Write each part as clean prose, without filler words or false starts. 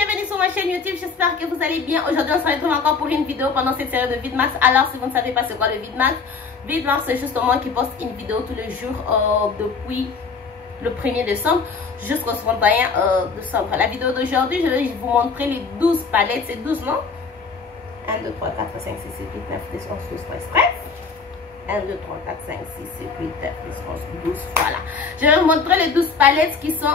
bienvenue sur ma chaîne YouTube, j'espère que vous allez bien. Aujourd'hui on se retrouve encore pour une vidéo pendant cette série de Vidmax. Alors si vous ne savez pas c'est quoi le Vidmax, Vidmax c'est juste moi qui poste une vidéo tous les jours depuis le 1er décembre jusqu'au 31 décembre. La vidéo d'aujourd'hui, je vais vous montrer les 12 palettes, c'est 12 non? 1, 2, 3, 4, 5, 6, 7, 8, 9, 10, 11, 12, 13, 13. 1, 2, 3, 4, 5, 6, 7, 8, 9, 10, 11, 12, voilà. Je vais vous montrer les 12 palettes qui sont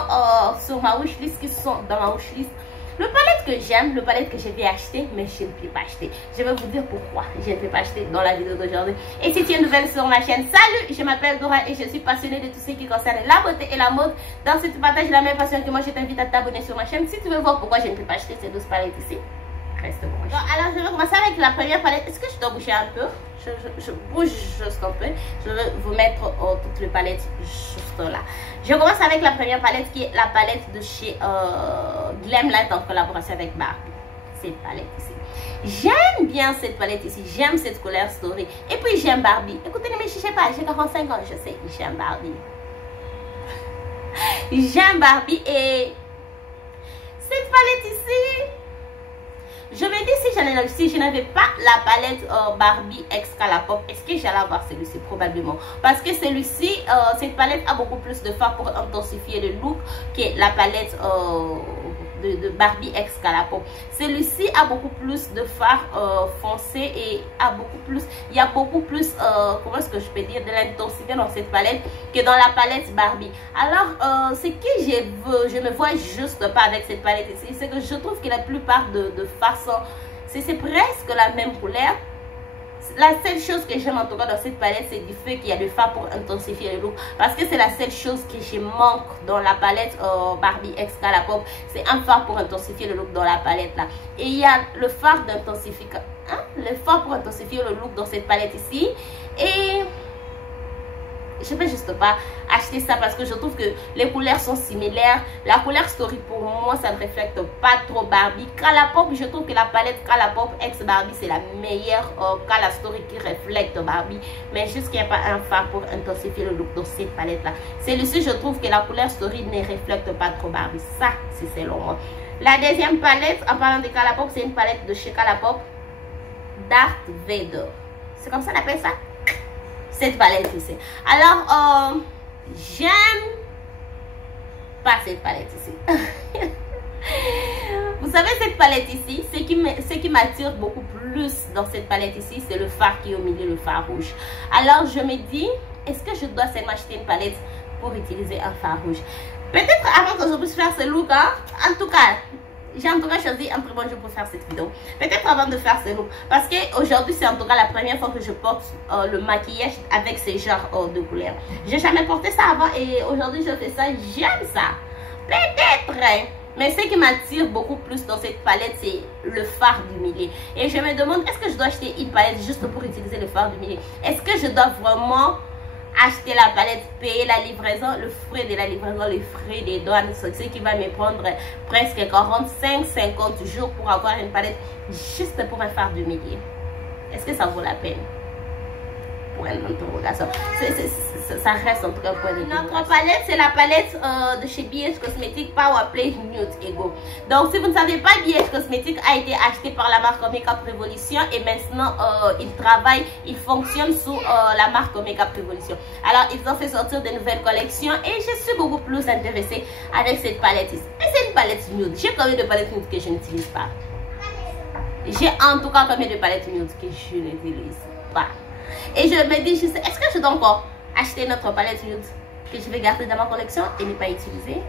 sur ma wishlist, qui sont dans ma wishlist. Le palette que j'aime, le palette que je vais acheter, mais je ne peux pas acheter. Je vais vous dire pourquoi je ne peux pas acheter dans la vidéo d'aujourd'hui. Et si tu es nouvelle sur ma chaîne, salut, je m'appelle Dora et je suis passionnée de tout ce qui concerne la beauté et la mode. Donc si tu partages la même passion que moi, je t'invite à t'abonner sur ma chaîne. Si tu veux voir pourquoi je ne peux pas acheter ces 12 palettes ici, reste branché. Alors je vais commencer avec la première palette. Est-ce que je dois bouger un peu? Je bouge juste un peu. Je vais vous mettre toutes les palettes juste là. Je commence avec la première palette qui est la palette de chez Glamlight en collaboration avec Barbie. Cette palette ici. J'aime bien cette palette ici. J'aime cette couleur story. Et puis j'aime Barbie. Écoutez, ne me cherchez pas. J'ai 45 ans. Je sais. J'aime Barbie. J'aime Barbie. Et cette palette ici. Je me dis si je n'avais pas la palette Barbie X Colourpop, est-ce que j'allais avoir celui-ci? Probablement. Parce que celui-ci, cette palette a beaucoup plus de fard pour intensifier le look que la palette de Barbie X Colourpop. Celui-ci a beaucoup plus de fard foncé et a beaucoup plus, il y a beaucoup plus, comment est-ce que je peux dire, de l'intensité dans cette palette que dans la palette Barbie. Alors, ce que je ne vois juste pas avec cette palette ici, c'est que je trouve que la plupart de fards sont, c'est presque la même couleur. La seule chose que j'aime en tout cas dans cette palette, c'est du fait qu'il y a du fard pour intensifier le look. Parce que c'est la seule chose que je manque dans la palette Barbie X Colourpop. C'est un fard pour intensifier le look dans la palette là. Et il y a le fard d'intensification, hein? Le fard pour intensifier le look dans cette palette ici. Et je ne vais juste pas acheter ça parce que je trouve que les couleurs sont similaires. La couleur story pour moi ça ne reflète pas trop Barbie. Colourpop, je trouve que la palette Colourpop ex Barbie c'est la meilleure color story qui reflète Barbie. Mais juste qu'il n'y a pas un fard pour intensifier le look dans cette palette là. Celui-ci je trouve que la couleur story ne reflète pas trop Barbie. Ça c'est selon moi. La deuxième palette en parlant de Colourpop, c'est une palette de chez Colourpop, Darth Vader. C'est comme ça qu'on appelle ça? Cette palette ici. Alors, j'aime pas cette palette ici. Vous savez, cette palette ici, ce qui m'attire beaucoup plus dans cette palette ici, c'est le fard qui est au milieu, le fard rouge. Alors, je me dis, est-ce que je dois seulement acheter une palette pour utiliser un fard rouge? Peut-être avant que je puisse faire ce look, hein? En tout cas, j'ai en tout cas choisi un très bon jour pour faire cette vidéo. Peut-être avant de faire ce look. Parce qu'aujourd'hui, c'est en tout cas la première fois que je porte le maquillage avec ce genre de couleurs. J'ai jamais porté ça avant et aujourd'hui, je fais ça. J'aime ça. Peut-être. Mais ce qui m'attire beaucoup plus dans cette palette, c'est le fard du milieu. Et je me demande, est-ce que je dois acheter une palette juste pour utiliser le fard du milieu? Est-ce que je dois vraiment acheter la palette, payer la livraison, le frais de la livraison, les frais des douanes, ce qui va me prendre presque 45-50 jours pour avoir une palette juste pour un fard du milieu? Est-ce que ça vaut la peine? Pour une interrogation. Ça reste en tout cas un point de vue. Notre palette, c'est la palette de chez BH Cosmetics Powerplay Nude Ego. Donc, si vous ne savez pas, BH Cosmetics a été acheté par la marque Makeup Revolution et maintenant, il fonctionne sous la marque Makeup Revolution. Alors, ils ont fait sortir de nouvelles collections et je suis beaucoup plus intéressée avec cette palette ici. Et c'est une palette nude. J'ai combien de palettes nude que je n'utilise pas? J'ai en tout cas combien de palettes nude que je n'utilise pas? Et je me dis juste, est-ce que je dois encore acheter notre palette nude que je vais garder dans ma collection et ne pas utiliser?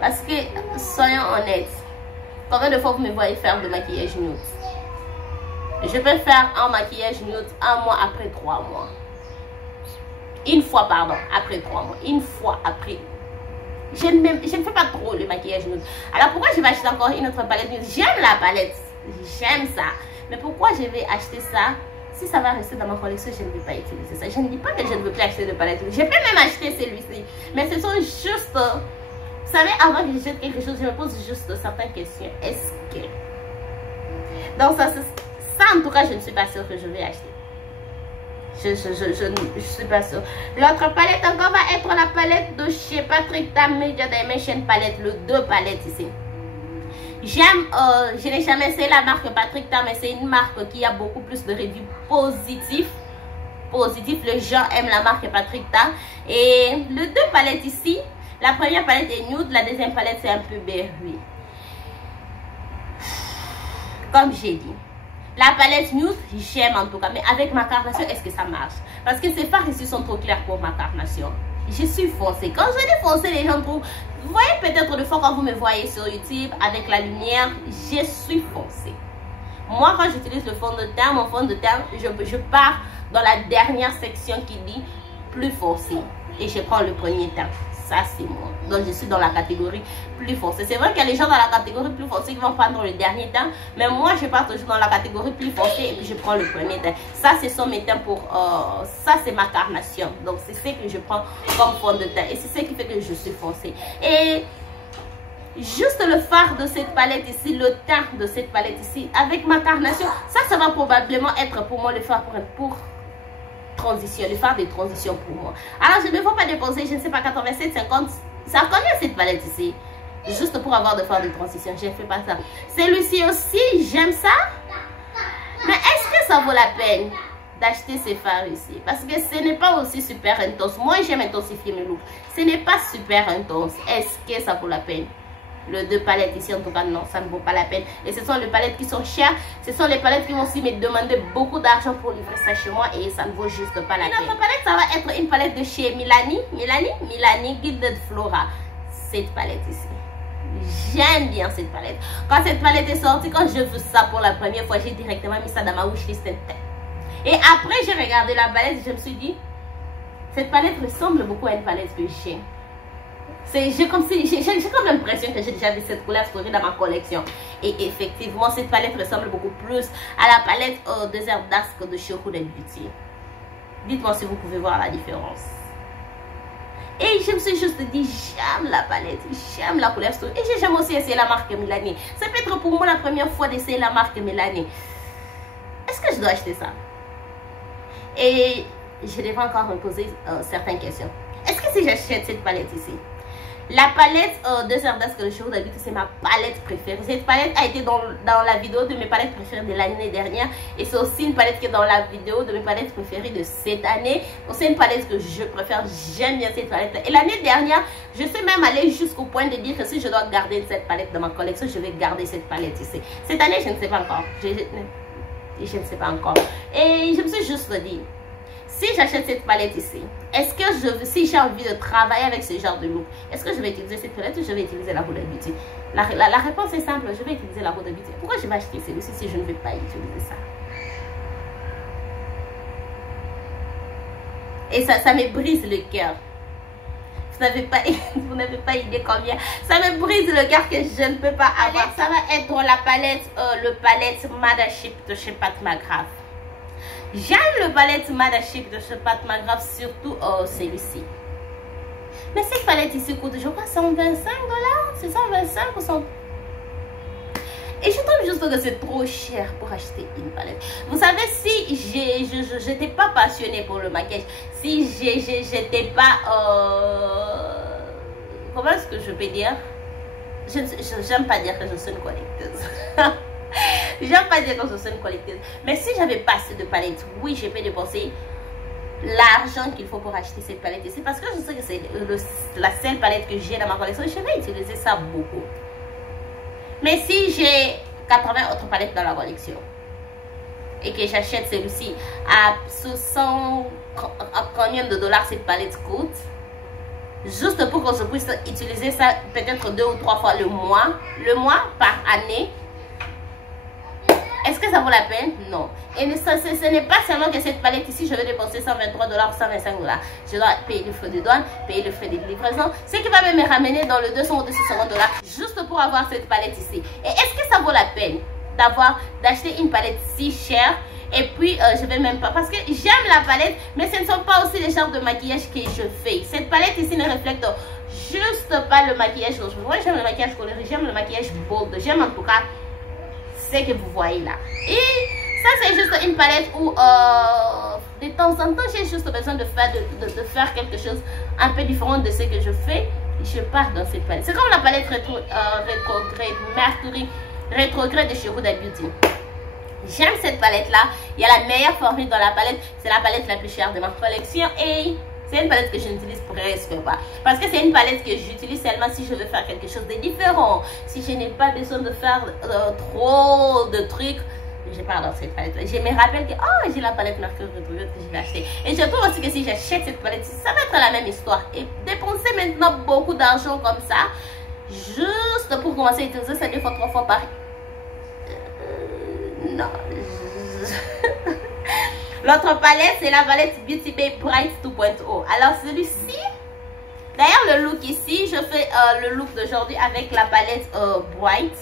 Parce que, soyons honnêtes, combien de fois vous me voyez faire de maquillage nude? Je peux faire un maquillage nude un mois après 3 mois. Une fois, pardon, après 3 mois. Une fois après. Je ne fais pas trop le maquillage nude. Alors pourquoi je vais acheter encore une autre palette nude? J'aime la palette. J'aime ça. Mais pourquoi je vais acheter ça? Si ça va rester dans ma collection, je ne vais pas utiliser ça. Je ne dis pas que je ne veux plus acheter de palette. Je peux même acheter celui-ci. Mais ce sont juste... Vous savez, avant que je jette quelque chose, je me pose juste certaines questions. Est-ce que... Donc ça, en tout cas, je ne suis pas sûre que je vais acheter. Je ne suis pas sûre. L'autre palette encore va être la palette de chez Patrick Tam Media Dimension palette. Le 2 palettes ici. Je n'ai jamais essayé la marque Patrick Ta, mais c'est une marque qui a beaucoup plus de reviews positifs. Les gens aiment la marque Patrick Ta. Et les deux palettes ici, la première palette est nude, la deuxième palette c'est un peu berry. Comme j'ai dit, la palette nude, j'aime en tout cas, mais avec ma carnation, est-ce que ça marche? Parce que ces fards ici sont trop clairs pour ma carnation. Je suis foncée. Quand je dis foncée, les gens trouvent. Vous voyez peut-être des fois quand vous me voyez sur YouTube avec la lumière, je suis foncée. Moi, quand j'utilise le fond de teint, mon fond de teint, je pars dans la dernière section qui dit plus foncé. Et je prends le premier teint. Ça, c'est moi. Donc, je suis dans la catégorie plus foncée. C'est vrai qu'il y a les gens dans la catégorie plus foncée qui vont prendre le dernier teint. Mais moi, je pars toujours dans la catégorie plus foncée et puis je prends le premier teint. Ça, ce sont mes teints pour... ça, c'est ma carnation. Donc, c'est ce que je prends comme fond de teint. Et c'est ce qui fait que je suis foncée. Et juste le fard de cette palette ici, le teint de cette palette ici, avec ma carnation, ça va probablement être pour moi le fard pour transition, le fard de transition pour moi. Alors je ne veux pas dépenser, je ne sais pas, 87, 50, ça combien cette palette ici? Juste pour avoir de fard de transition, je ne fais pas ça. Celui-ci aussi, j'aime ça. Mais est-ce que ça vaut la peine d'acheter ces fards ici? Parce que ce n'est pas aussi super intense. Moi j'aime intensifier mes looks. Ce n'est pas super intense. Est-ce que ça vaut la peine? Les deux palettes ici, en tout cas, non, ça ne vaut pas la peine. Et ce sont les palettes qui sont chères. Ce sont les palettes qui vont aussi me demander beaucoup d'argent pour livrer ça chez moi. Et ça ne vaut juste pas la peine. Notre palette, ça va être une palette de chez Milani Gilded Flora. Cette palette ici. J'aime bien cette palette. Quand cette palette est sortie, quand je veux ça pour la première fois, j'ai directement mis ça dans ma wishlist. Et après, j'ai regardé la palette et je me suis dit, cette palette ressemble beaucoup à une palette que j'ai. J'ai comme l'impression que j'ai déjà vu cette couleur fleurie dans ma collection. Et effectivement, cette palette ressemble beaucoup plus à la palette Desert Dusk de chez Huda Beauty. Dites-moi si vous pouvez voir la différence. Et je me suis juste dit, j'aime la palette, j'aime la couleur fleurie. Et j'aime aussi essayer la marque Milani. Ça peut être pour moi la première fois d'essayer la marque Milani. Est-ce que je dois acheter ça? Et je devrais encore me poser certaines questions. Est-ce que si j'achète cette palette ici, la palette Desert Dusk de chez Huda Beauty, c'est ma palette préférée. Cette palette a été dans la vidéo de mes palettes préférées de l'année dernière. Et c'est aussi une palette qui est dans la vidéo de mes palettes préférées de cette année. Donc c'est une palette que je préfère. J'aime bien cette palette. Et l'année dernière, je suis même allée jusqu'au point de dire que si je dois garder cette palette dans ma collection, je vais garder cette palette ici. Cette année, je ne sais pas encore. Je ne sais pas encore. Et je me suis juste dit, si j'achète cette palette ici, est-ce que si j'ai envie de travailler avec ce genre de look, est-ce que je vais utiliser cette palette ou je vais utiliser la Huda Beauty? La réponse est simple, je vais utiliser la Huda Beauty. Pourquoi je vais acheter celui-ci si je ne vais pas utiliser ça? Et ça me brise le cœur. Vous n'avez pas idée combien. Ça me brise le cœur que je ne peux pas avoir. Ça va être la palette, le palette Mothership de chez Pat McGrath. J'aime le palette Mothership de chez Pat McGrath, surtout celui-ci. Mais cette palette ici coûte, je crois, 125$. C'est 125 ou 100. Et je trouve juste que c'est trop cher pour acheter une palette. Vous savez, si je n'étais pas passionnée pour le maquillage, si j'étais pas... comment est-ce que je peux dire? J'aime pas dire que je suis une collecteuse. J'aime pas dire que je suis une collecteuse. Mais si j'avais pas assez de palettes, oui, je peux dépenser l'argent qu'il faut pour acheter cette palette ici. Parce que je sais que c'est la seule palette que j'ai dans ma collection. Je vais utiliser ça beaucoup. Mais si j'ai 80 autres palettes dans la collection et que j'achète celui-ci à 60, à combien de dollars cette palette coûte, juste pour que je puisse utiliser ça peut-être 2 ou 3 fois le mois par année, est-ce que ça vaut la peine? Non. Et ce n'est pas seulement que cette palette ici, je vais dépenser 123$ ou 125$. Je dois payer le frais de douane, payer le frais de livraison, ce qui va me ramener dans le 200 ou 250$ juste pour avoir cette palette ici. Et est-ce que ça vaut la peine d'acheter une palette si chère? Et puis, je vais même pas, parce que j'aime la palette, mais ce ne sont pas aussi les genres de maquillage que je fais. Cette palette ici ne reflète juste pas le maquillage que je fais. Moi, j'aime le maquillage coloré, j'aime le maquillage bold, j'aime en tout cas ce que vous voyez là. Et ça, c'est juste une palette où de temps en temps, j'ai juste besoin de faire quelque chose un peu différent de ce que je fais. je pars dans cette palette. C'est comme la palette Mercury rétrograde de chez Huda Beauty. J'aime cette palette là. Il y a la meilleure formule dans la palette. C'est la palette la plus chère de ma collection. Et c'est une palette que je n'utilise presque pas. Parce que c'est une palette que j'utilise seulement si je veux faire quelque chose de différent. Si je n'ai pas besoin de faire trop de trucs. Je pars dans cette palette là. Je me rappelle que j'ai la palette Mercury rétrograde que je vais acheter. Et je trouve aussi que si j'achète cette palette, ça va être la même histoire. Et dépenser maintenant beaucoup d'argent comme ça, juste pour commencer à utiliser ça 2 fois 3 fois par non. L'autre palette, c'est la palette Beauty Bay Bright 2.0. Alors celui-ci, d'ailleurs le look ici, je fais le look d'aujourd'hui avec la palette Bright.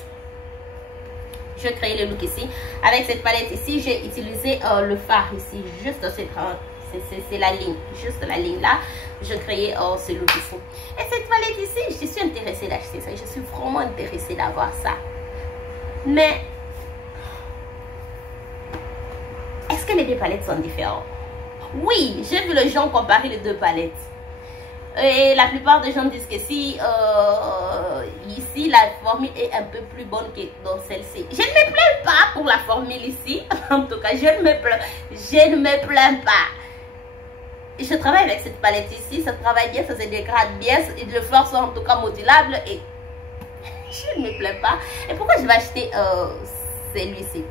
Je crée le look ici. Avec cette palette ici, j'ai utilisé le fard ici. Juste c'est la ligne. Juste la ligne là. Je créais ce look ici. Et cette palette ici, je suis intéressée d'acheter ça. Je suis vraiment intéressée d'avoir ça. Mais est-ce que les deux palettes sont différentes? Oui, j'ai vu les gens comparer les deux palettes. Et la plupart des gens disent que si ici la formule est un peu plus bonne que dans celle-ci. Je ne me plains pas pour la formule ici. En tout cas, je ne me plains pas. Je travaille avec cette palette ici. Ça travaille bien, ça se dégrade bien. Les fleurs sont en tout cas modulables. Et je ne me plains pas. Et pourquoi je vais acheter celui-ci?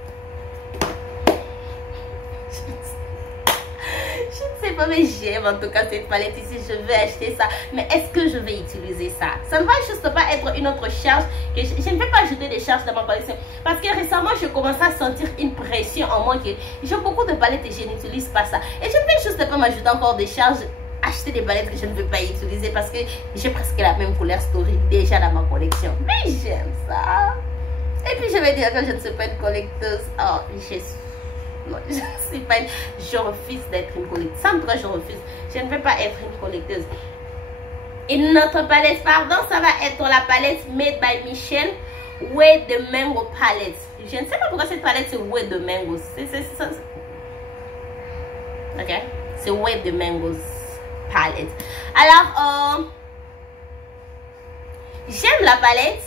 Je ne sais pas, mais j'aime en tout cas cette palette ici. Je vais acheter ça. Mais est-ce que je vais utiliser ça? Ça ne va juste pas être une autre charge. Que je ne vais pas ajouter des charges dans ma collection. Parce que récemment, je commence à sentir une pression en moi que j'ai beaucoup de palettes et je n'utilise pas ça. Et je ne vais juste pas m'ajouter encore des charges. Acheter des palettes que je ne veux pas utiliser parce que j'ai presque la même couleur Story déjà dans ma collection. Mais j'aime ça. Et puis je vais dire que je ne suis pas une collecteuse. Oh, non, je refuse d'être une collecteuse. Sans toi, je refuse. Je ne veux pas être une collecteuse. Une autre palette, pardon, ça va être la palette Made by Michelle Way the Mango Palette. Je ne sais pas pourquoi cette palette c'est Way the Mango. Ok, c'est Way the Mangoes Palette. Alors, j'aime la palette,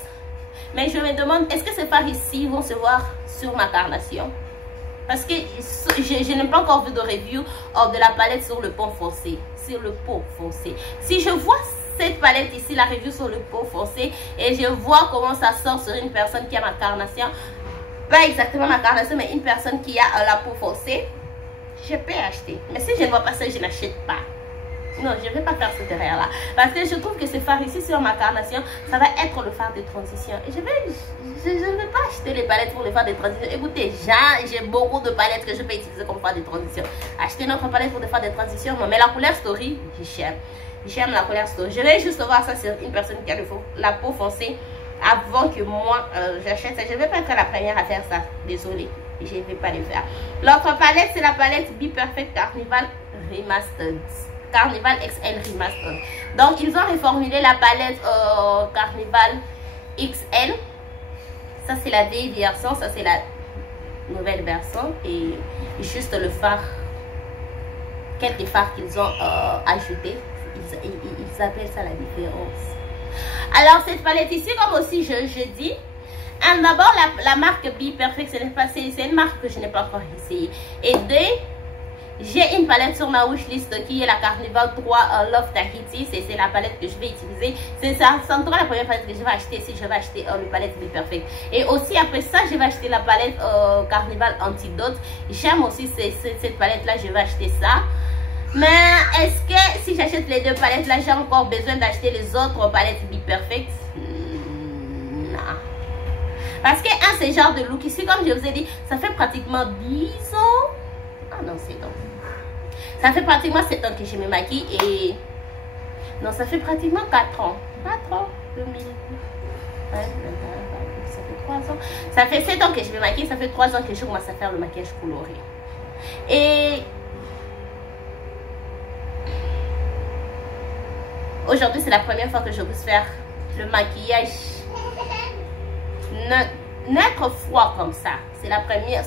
mais je me demande est-ce que ces fards ici vont se voir sur ma carnation? Parce que je n'ai pas encore vu de review de la palette sur le pot foncé. Si je vois cette palette ici, la review sur le pot foncé, et je vois comment ça sort sur une personne qui a ma carnation, pas exactement ma carnation, mais une personne qui a la peau foncée, je peux acheter. Mais si je ne vois pas ça, je n'achète pas. Non, je ne vais pas faire ce derrière là. Parce que je trouve que ce phare ici sur ma carnation, ça va être le phare de transition. Et je ne vais pas acheter les palettes pour le phare de transition. Écoutez, j'ai beaucoup de palettes que je peux utiliser comme phare de transition. Acheter notre palette pour le phare de transition, non. Mais la couleur Story, j'aime. J'aime la couleur Story. Je vais juste voir ça sur une personne qui a la peau foncée avant que moi j'achète ça. Je ne vais pas être la première à faire ça. Désolée, je ne vais pas le faire. L'autre palette, c'est la palette Be Perfect Carnival Remastered. Carnival XL Remastered. Donc ils ont reformulé la palette Carnival XL. Ça c'est la vieille version, ça c'est la nouvelle version. Et juste le phare, quelques phares qu'ils ont ajoutés, ils appellent ça la différence. Alors cette palette ici, comme aussi je dis, d'abord la marque Be Perfect, c'est une marque que je n'ai pas encore essayée. Et deux, j'ai une palette sur ma wishlist qui est la Carnival 3 Love Tahiti. C'est la palette que je vais utiliser. C'est ça, c'est en tout cas la première palette que je vais acheter si je vais acheter le palette Be Perfect. Et aussi après ça, je vais acheter la palette Carnival Antidote. J'aime aussi cette palette là, je vais acheter ça. Mais est-ce que si j'achète les deux palettes là, j'ai encore besoin d'acheter les autres palettes Be Perfect? Non. Parce que ce genre de look ici, comme je vous ai dit, ça fait pratiquement 10 ans. Ah non, c'est donc. Ça fait pratiquement 7 ans que je me maquille et... Non, ça fait pratiquement 4 ans. 4 ans, 2000. Ouais, ça fait 3 ans. Ça fait 7 ans que je me maquille, ça fait 3 ans que je commence à faire le maquillage coloré. Et... Aujourd'hui, c'est la première fois que je puisse faire le maquillage neutre froid comme ça. C'est la première,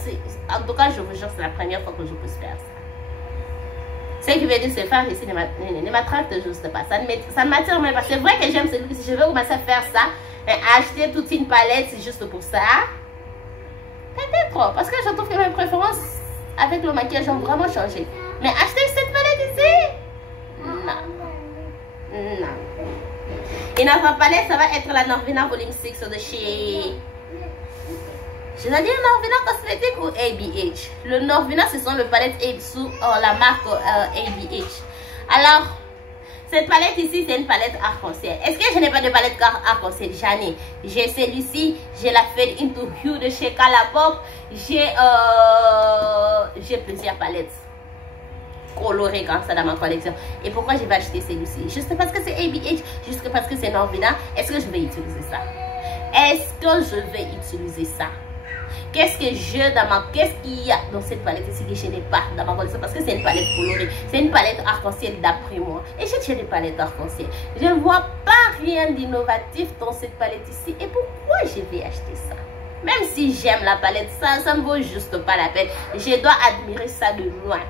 en tout cas, je vous jure, c'est la première fois que je puisse faire ça. Ce qui veut dire que ce phare ici ne m'attracte juste pas. Ça ne m'attire même pas. C'est vrai que j'aime celui-ci. Si je veux commencer à faire ça, mais acheter toute une palette, c'est juste pour ça. Peut-être. Parce que je trouve que mes préférences avec le maquillage ont vraiment changé. Mais acheter cette palette ici, non. Non. Et notre palette, ça va être la Norvina Volume 6 de chez... Je dois dire Norvina Cosmétique ou ABH. Le Norvina, ce sont les palettes sous la marque ABH. Alors, cette palette ici, c'est une palette arc-en-ciel. Est-ce que je n'ai pas de palette arc-en-ciel? J'en ai. J'ai celui-ci, j'ai la Fade Into Hue de chez Colourpop. J'ai plusieurs palettes colorées comme ça dans ma collection. Et pourquoi je vais acheter celui-ci? Juste parce que c'est ABH, juste parce que c'est Norvina. Est-ce que je vais utiliser ça? Est-ce que je vais utiliser ça? Qu'est-ce qu'il y a dans cette palette ici que je n'ai pas dans ma collection? Parce que c'est une palette colorée. C'est une palette arc-en-ciel d'après moi. Et j'ai des palettes arc-en-ciel. Je ne vois pas rien d'innovatif dans cette palette ici. Et pourquoi je vais acheter ça? Même si j'aime la palette, ça ne vaut juste pas la peine. Je dois admirer ça de loin.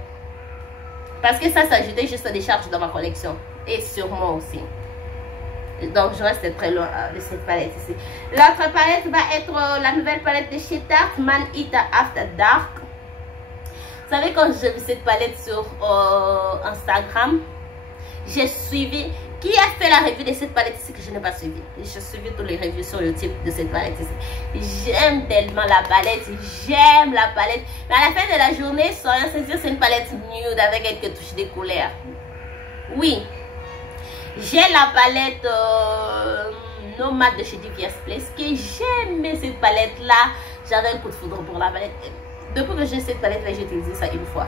Parce que ça s'ajoutait juste des charges dans ma collection. Et sur moi aussi. Donc je reste très loin de cette palette ici. L'autre palette va être la nouvelle palette de chez Tarte, Man Eater After Dark. Vous savez, quand j'ai vu cette palette sur Instagram, j'ai suivi. Qui a fait la review de cette palette ici que je n'ai pas suivi? J'ai suivi tous les reviews sur YouTube de cette palette ici. J'aime tellement la palette. J'aime la palette. Mais à la fin de la journée, sans rien saisir, c'est une palette nude avec quelques touches de couleur. Oui. J'ai la palette Nomade de chez Juvia's Place. Que j'aime cette palette là. J'avais un coup de foudre pour la palette. Depuis que j'ai cette palette là, j'ai utilisé ça une fois.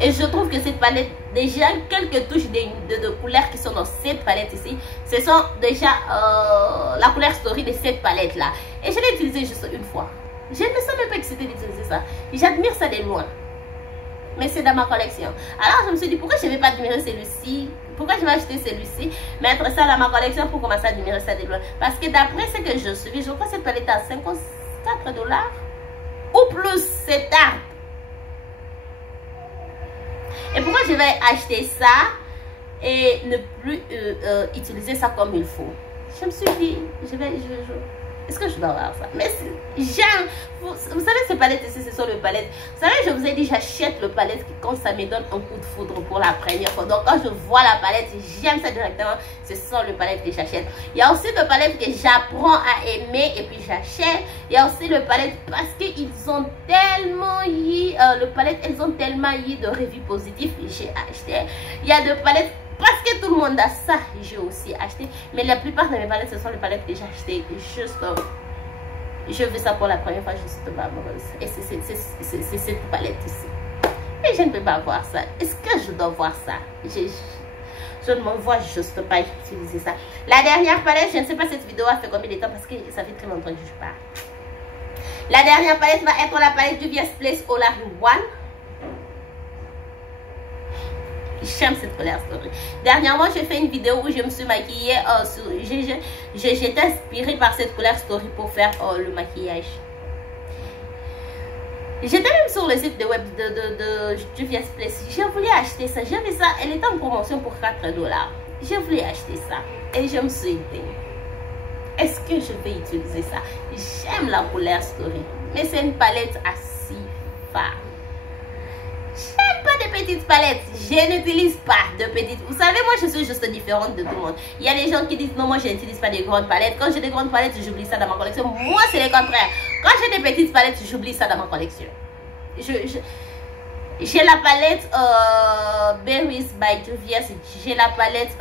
Et je trouve que cette palette, déjà quelques touches de couleurs qui sont dans cette palette ici, ce sont déjà la couleur story de cette palette là. Et je l'ai utilisé juste une fois. Je ne me sens même pas excitée d'utiliser ça. J'admire ça de loin. Mais c'est dans ma collection. Alors je me suis dit, pourquoi je ne vais pas admirer celui-ci? Pourquoi je vais acheter celui-ci, mettre ça dans ma collection pour commencer à admirer ça de loin? Parce que d'après ce que je suis, je crois que cette palette à 54 $ ou plus, c'est tard. Et pourquoi je vais acheter ça et ne plus utiliser ça comme il faut? Je me suis dit, est-ce que je dois avoir ça? Mais j'aime, vous savez, ces palettes ici, ce sont les palettes. Vous savez, je vous ai dit, j'achète le palette quand ça me donne un coup de foudre pour la première fois. Donc, quand je vois la palette, j'aime ça directement. Ce sont les palettes que j'achète. Il y a aussi des palettes que j'apprends à aimer et puis j'achète. Il y a aussi les palettes parce qu'ils ont tellement eu, elles ont tellement eu de reviews positives. J'ai acheté. Il y a des palettes. Parce que tout le monde a ça, j'ai aussi acheté. Mais la plupart de mes palettes, ce sont les palettes que j'ai achetées. Juste, je veux ça pour la première fois, juste amoureuse. Et c'est cette palette ici. Et je ne peux pas voir ça. Est-ce que je dois voir ça? Je ne me vois juste pas utiliser ça. La dernière palette, je ne sais pas cette vidéo a fait combien de temps parce que ça fait très longtemps que je parle. La dernière palette va être la palette Juvia's Place Olari One. J'aime cette couleur story. Dernièrement, j'ai fait une vidéo où je me suis maquillée. J'étais inspirée par cette couleur story pour faire le maquillage. J'étais même sur le site de web de Juvia's Place. J'ai voulu acheter ça. J'ai vu ça. Elle était en promotion pour 4 $. J'ai voulu acheter ça. Et je me suis dit, est-ce que je vais utiliser ça? J'aime la couleur story. Mais c'est une palette à 6 fards. J'aime pas de petites palettes. Je n'utilise pas de petites. Vous savez, moi je suis juste différente de tout le monde. Il y a des gens qui disent non, moi je n'utilise pas des grandes palettes. Quand j'ai des grandes palettes, j'oublie ça dans ma collection. Moi c'est le contraire. Quand j'ai des petites palettes, j'oublie ça dans ma collection. J'ai la palette Berries by Juvia's. J'ai la palette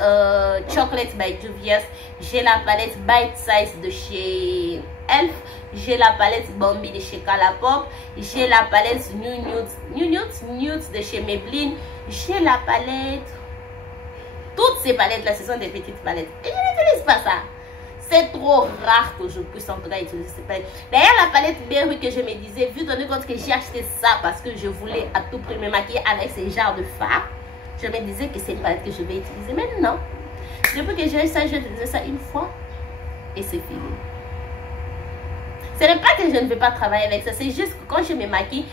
Chocolate by Juvia's. J'ai la palette Bite Size de chez Elf. J'ai la palette Bambi de chez Colourpop. J'ai la palette Nudes de chez Maybelline. J'ai la palette. Toutes ces palettes là, ce sont des petites palettes. Et je n'utilise pas ça. C'est trop rare que je puisse en tout cas utiliser cette palette. D'ailleurs, la palette Berry que je me disais, vu donner compte que j'ai acheté ça parce que je voulais à tout prix me maquiller avec ces genres de fards, je me disais que c'est une palette que je vais utiliser. Mais non. Depuis que j'ai eu ça, j'ai utilisé ça une fois et c'est fini. Ce n'est pas que je ne veux pas travailler avec ça, c'est juste que quand je me maquille,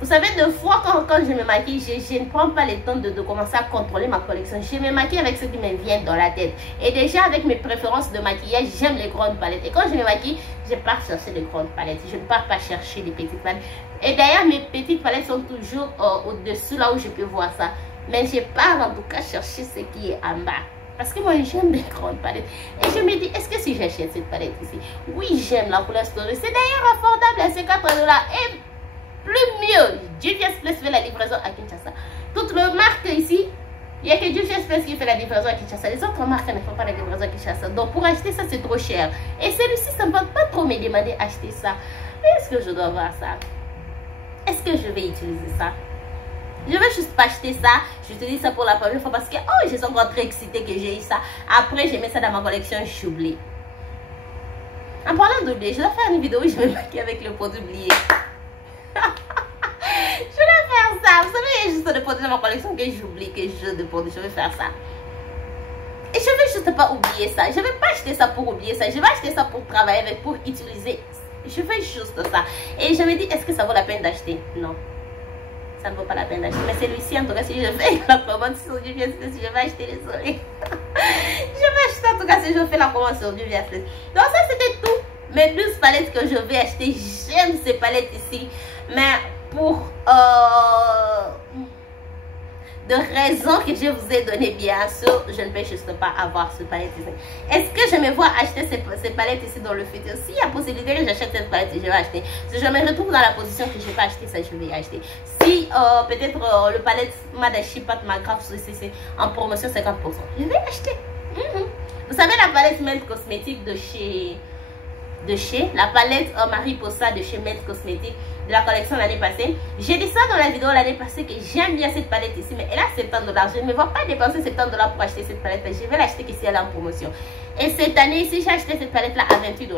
Vous savez, deux fois quand je me maquille, je ne prends pas le temps de commencer à contrôler ma collection. Je me maquille avec ce qui me vient dans la tête. Et déjà, avec mes préférences de maquillage, j'aime les grandes palettes. Et quand je me maquille, je pars chercher les grandes palettes. Je ne pars pas chercher les petites palettes. Et d'ailleurs, mes petites palettes sont toujours au-dessus, là où je peux voir ça. Mais je pars en tout cas chercher ce qui est en bas. Parce que moi, j'aime les grandes palettes. Et je me dis, est-ce que si j'achète cette palette ici? Oui, j'aime la couleur Story. C'est d'ailleurs affordable à 54 $. Et plus mieux, Juvia's Place fait la livraison à Kinshasa. Toutes les marques ici, il n'y a que Juvia's Place qui fait la livraison à Kinshasa. Les autres marques ne font pas la livraison à Kinshasa. Donc pour acheter ça, c'est trop cher. Et celui-ci, ça ne va pas trop me demander d'acheter ça. Est-ce que je dois avoir ça? Est-ce que je vais utiliser ça? Je vais juste pas acheter ça. Je te dis ça pour la première fois parce que oh, je suis encore très excitée que j'ai eu ça. Après, je mets ça dans ma collection, j'oublie. En parlant d'oublier, je vais faire une vidéo où je me maquille avec le pot d'oublier. Je vais faire ça. Vous savez, il y a juste des produits dans ma collection que j'oublie, que je dépose. Je vais faire ça. Et je vais juste pas oublier ça. Je vais pas acheter ça pour oublier ça. Je vais acheter ça pour travailler avec, pour utiliser. Je fais juste ça. Et je me dis, est-ce que ça vaut la peine d'acheter? Non. Ça ne vaut pas la peine d'acheter. Mais celui-ci, en tout cas, si je fais la commande sur Juvia's Place, je vais acheter, désolé. Je vais acheter, en tout cas, si je fais la commande sur Juvia's Place. Donc, ça, c'était tout. Mes 12 palettes que je vais acheter. J'aime ces palettes ici. Mais pour de raisons que je vous ai donné, bien sûr, je ne vais juste pas avoir ce palette ici. Est-ce que je me vois acheter ces palettes ici dans le futur? S'il y a possibilité que j'achète cette palette, je vais acheter. Si je me retrouve dans la position que je vais acheter ça, je vais acheter. Si peut-être le palette Madachi Pat Magrave c'est en promotion 50%, je vais acheter. Vous savez la palette Melt Cosmétique de chez la palette Mariposa de chez Melt Cosmétique de la collection l'année passée. J'ai dit ça dans la vidéo l'année passée que j'aime bien cette palette ici, mais elle a 70 $. Je ne me vois pas dépenser 70 $ pour acheter cette palette là. Je vais l'acheter que si elle est en promotion. Et cette année ici, j'ai acheté cette palette là à 28 $.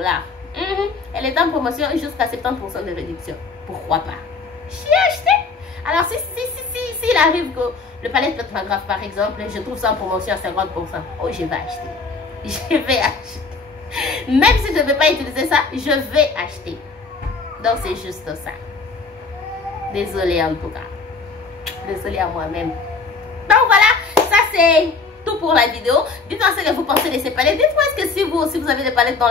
Elle est en promotion jusqu'à 70% de réduction. Pourquoi pas? J'ai acheté. Alors s'il arrive que le palette Pat Magrave par exemple, je trouve ça en promotion à 50%, oh je vais acheter. Je vais acheter. Même si je ne vais pas utiliser ça, je vais acheter. Donc c'est juste ça. Désolée en tout cas. Désolée à moi-même. Donc voilà, ça c'est tout pour la vidéo. Dites-moi ce que vous pensez de ces palettes. Dites-moi est-ce que si vous avez des palettes dans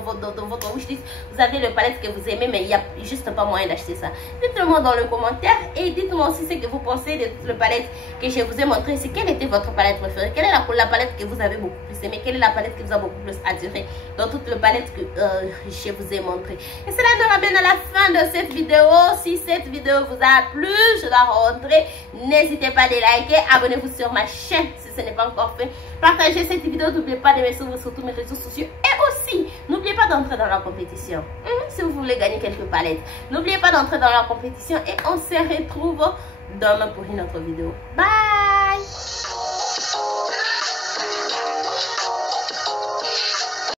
votre wishlist, vous avez le palette que vous aimez, mais il n'y a juste pas moyen d'acheter ça. Dites-le moi dans le commentaire et dites-moi aussi ce que vous pensez de toutes les palettes que je vous ai montrées. C'est quelle était votre palette préférée? Quelle est la palette que vous avez beaucoup plus aimée? Quelle est la palette qui vous a beaucoup plus attiré dans toutes les palettes que je vous ai montrées? Et cela nous ramène à la fin de cette vidéo. Si cette vidéo vous a plu, je dois rentrer. N'hésitez pas à liker, abonnez-vous sur ma chaîne si ce n'est pas encore fait. Partagez cette vidéo, n'oubliez pas de me suivre sur tous mes réseaux sociaux. Et aussi, n'oubliez pas d'entrer dans la compétition. Si vous voulez gagner quelques palettes, n'oubliez pas d'entrer dans la compétition. Et on se retrouve demain pour une autre vidéo. Bye!